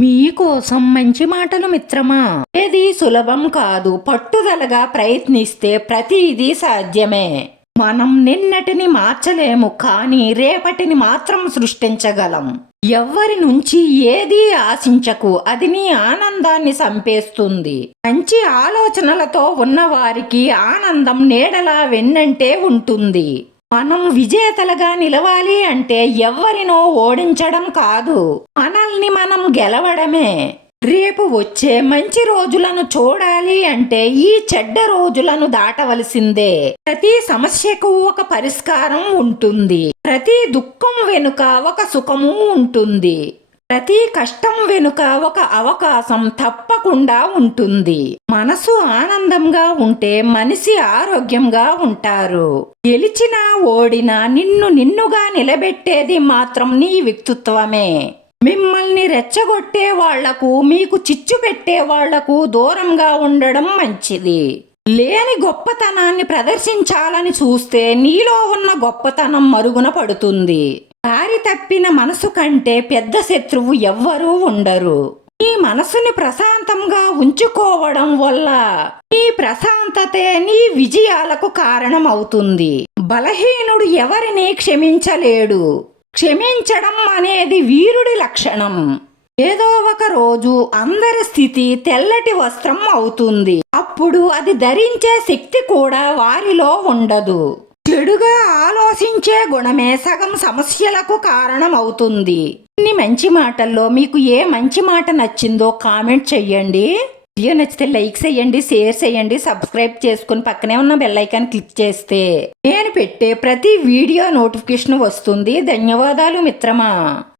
మీకోసం మంచి మాటలు మిత్రమా? ఏది సులభం కాదు పట్టుదలగా ప్రయత్నిస్తే ప్రతిదీ సాధ్యమే. మనం నిన్నటిని మార్చలేము కానీ రేపటిని మాత్రం సృష్టించగలం. ఎవ్వరి నుంచి ఏదీ ఆశించకు అది నీ ఆనందాన్ని సంపేస్తుంది. మంచి ఆలోచనలతో ఉన్నవారికి ఆనందం నీడలా వెన్నంటే ఉంటుంది. మనం విజేతలుగా నిలవాలి అంటే ఎవరినో ఓడించడం కాదు. మనల్ని మనం గెలవడమే. రేపు వచ్చే మంచి రోజులను చూడాలి అంటే ఈ చెడ్డ రోజులను దాటవలసిందే. ప్రతి సమస్యకు ఒక పరిష్కారం ఉంటుంది. ప్రతి దుఃఖం వెనుక ఒక సుఖము ఉంటుంది. ప్రతి కష్టం వెనుక ఒక అవకాశం తప్పకుండా ఉంటుంది. మనసు ఆనందంగా ఉంటే మనిషి ఆరోగ్యంగా ఉంటారు. గెలిచినా ఓడినా నిన్ను నిన్నుగా నిలబెట్టేది మాత్రం నీ వ్యక్తిత్వమే. మిమ్మల్ని రెచ్చగొట్టే వాళ్ళకు మీకు చిచ్చు పెట్టే వాళ్ళకు దూరంగా ఉండడం మంచిది. లేని గొప్పతనాన్ని ప్రదర్శించాలని చూస్తే నీలో ఉన్న గొప్పతనం మరుగున పడుతుంది. దారి తప్పిన మనసు కంటే పెద్ద శత్రువు ఎవ్వరూ ఉండరు. ఈ మనసుని ప్రశాంతంగా ఉంచుకోవడం వల్ల ఈ ప్రశాంతతే నీ విజయాలకు కారణమవుతుంది. బలహీనుడు ఎవరిని క్షమించలేడు. క్షమించడం అనేది వీరుడి లక్షణం. ఏదో ఒక రోజు అందరి స్థితి తెల్లటి వస్త్రం అవుతుంది. అప్పుడు అది ధరించే శక్తి కూడా వారిలో ఉండదు. చెడుగా ఆలోచించే గుణమే సగం సమస్యలకు కారణం అవుతుంది ఇన్ని మంచి మాటల్లో మీకు ఏ మంచి మాట నచ్చిందో కామెంట్ చెయ్యండి. వీడియో నచ్చితే లైక్ చేయండి షేర్ చేయండి సబ్స్క్రైబ్ చేసుకుని పక్కనే ఉన్న బెల్ ఐకాన్ క్లిక్ చేస్తే నేను పెట్టే ప్రతి వీడియో నోటిఫికేషన్ వస్తుంది. ధన్యవాదాలు మిత్రమా.